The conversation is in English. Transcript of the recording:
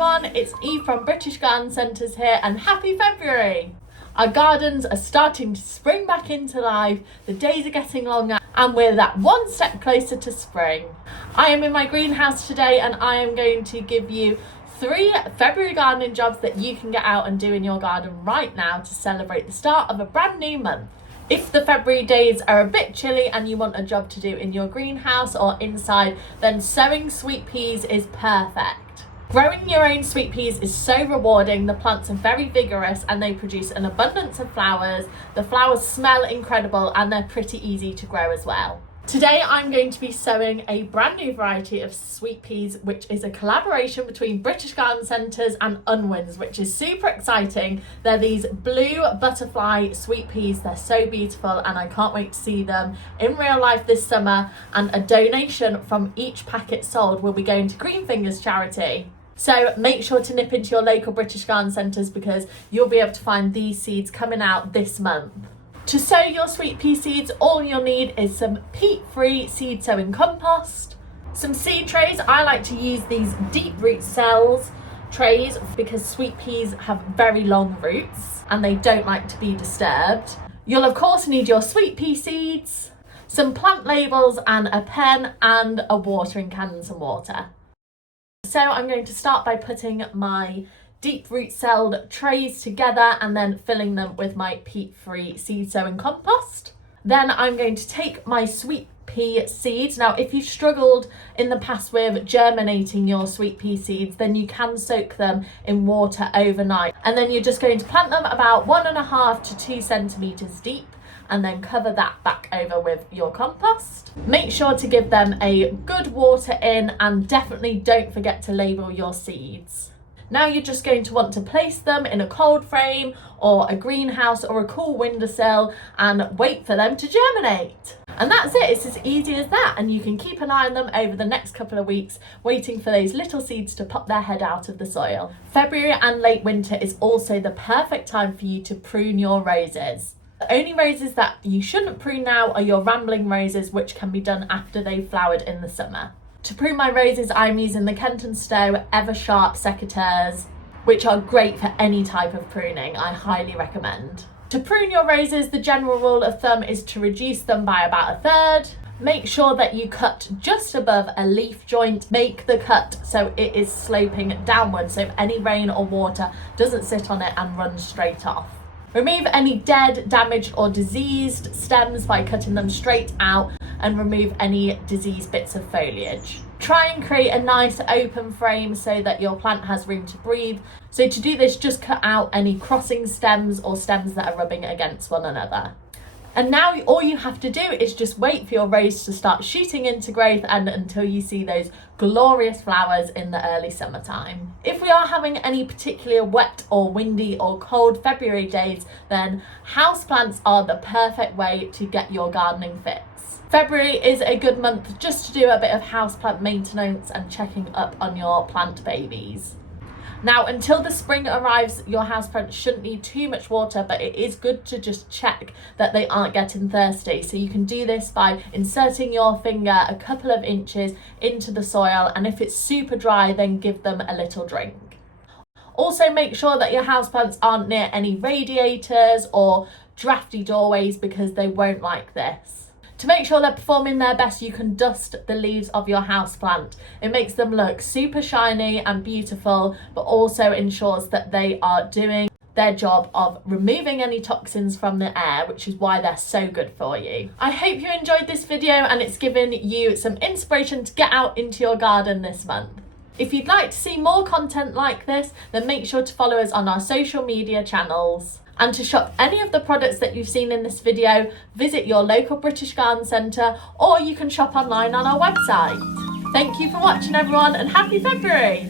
everyone, it's Eve from British Garden Centres here and happy February! Our gardens are starting to spring back into life, the days are getting longer and we're that one step closer to spring. I am in my greenhouse today and I am going to give you 3 February gardening jobs that you can get out and do in your garden right now to celebrate the start of a brand new month. If the February days are a bit chilly and you want a job to do in your greenhouse or inside, then sowing sweet peas is perfect. Growing your own sweet peas is so rewarding. The plants are very vigorous and they produce an abundance of flowers. The flowers smell incredible and they're pretty easy to grow as well. Today I'm going to be sowing a brand new variety of sweet peas, which is a collaboration between British Garden Centres and Unwin's, which is super exciting. They're these blue butterfly sweet peas. They're so beautiful and I can't wait to see them in real life this summer, and a donation from each packet sold will be going to Green Fingers charity. So make sure to nip into your local British Garden Centres because you'll be able to find these seeds coming out this month. To sow your sweet pea seeds, all you'll need is some peat-free seed sowing compost, some seed trays. I like to use these deep root cells trays because sweet peas have very long roots and they don't like to be disturbed. You'll of course need your sweet pea seeds, some plant labels and a pen and a watering can and some water. So I'm going to start by putting my deep root celled trays together and then filling them with my peat-free seed sowing compost. Then I'm going to take my sweet pea seeds. Now if you've struggled in the past with germinating your sweet pea seeds, then you can soak them in water overnight, and then you're just going to plant them about 1.5 to 2 centimetres deep and then cover that back over with your compost. Make sure to give them a good water in and definitely don't forget to label your seeds. Now you're just going to want to place them in a cold frame or a greenhouse or a cool windowsill and wait for them to germinate. And that's it, it's as easy as that, and you can keep an eye on them over the next couple of weeks, waiting for those little seeds to pop their head out of the soil. February and late winter is also the perfect time for you to prune your roses. The only roses that you shouldn't prune now are your rambling roses, which can be done after they've flowered in the summer. To prune my roses, I'm using the Kent & Stowe Ever Sharp secateurs, which are great for any type of pruning. I highly recommend. To prune your roses, the general rule of thumb is to reduce them by about 1/3. Make sure that you cut just above a leaf joint. Make the cut so it is sloping downwards, so any rain or water doesn't sit on it and run straight off. Remove any dead, damaged or diseased stems by cutting them straight out, and remove any diseased bits of foliage. Try and create a nice open frame so that your plant has room to breathe. So to do this, just cut out any crossing stems or stems that are rubbing against one another. And now all you have to do is just wait for your rose to start shooting into growth and until you see those glorious flowers in the early summertime. If we are having any particularly wet or windy or cold February days, then houseplants are the perfect way to get your gardening fix. February is a good month just to do a bit of houseplant maintenance and checking up on your plant babies. Now, until the spring arrives, your houseplants shouldn't need too much water, but it is good to just check that they aren't getting thirsty. So you can do this by inserting your finger a couple of inches into the soil, and if it's super dry, then give them a little drink. Also, make sure that your houseplants aren't near any radiators or drafty doorways because they won't like this. To make sure they're performing their best, you can dust the leaves of your houseplant. It makes them look super shiny and beautiful, but also ensures that they are doing their job of removing any toxins from the air, which is why they're so good for you. I hope you enjoyed this video and it's given you some inspiration to get out into your garden this month. If you'd like to see more content like this, then make sure to follow us on our social media channels. And to shop any of the products that you've seen in this video, visit your local British Garden Centre, or you can shop online on our website. Thank you for watching everyone and happy February!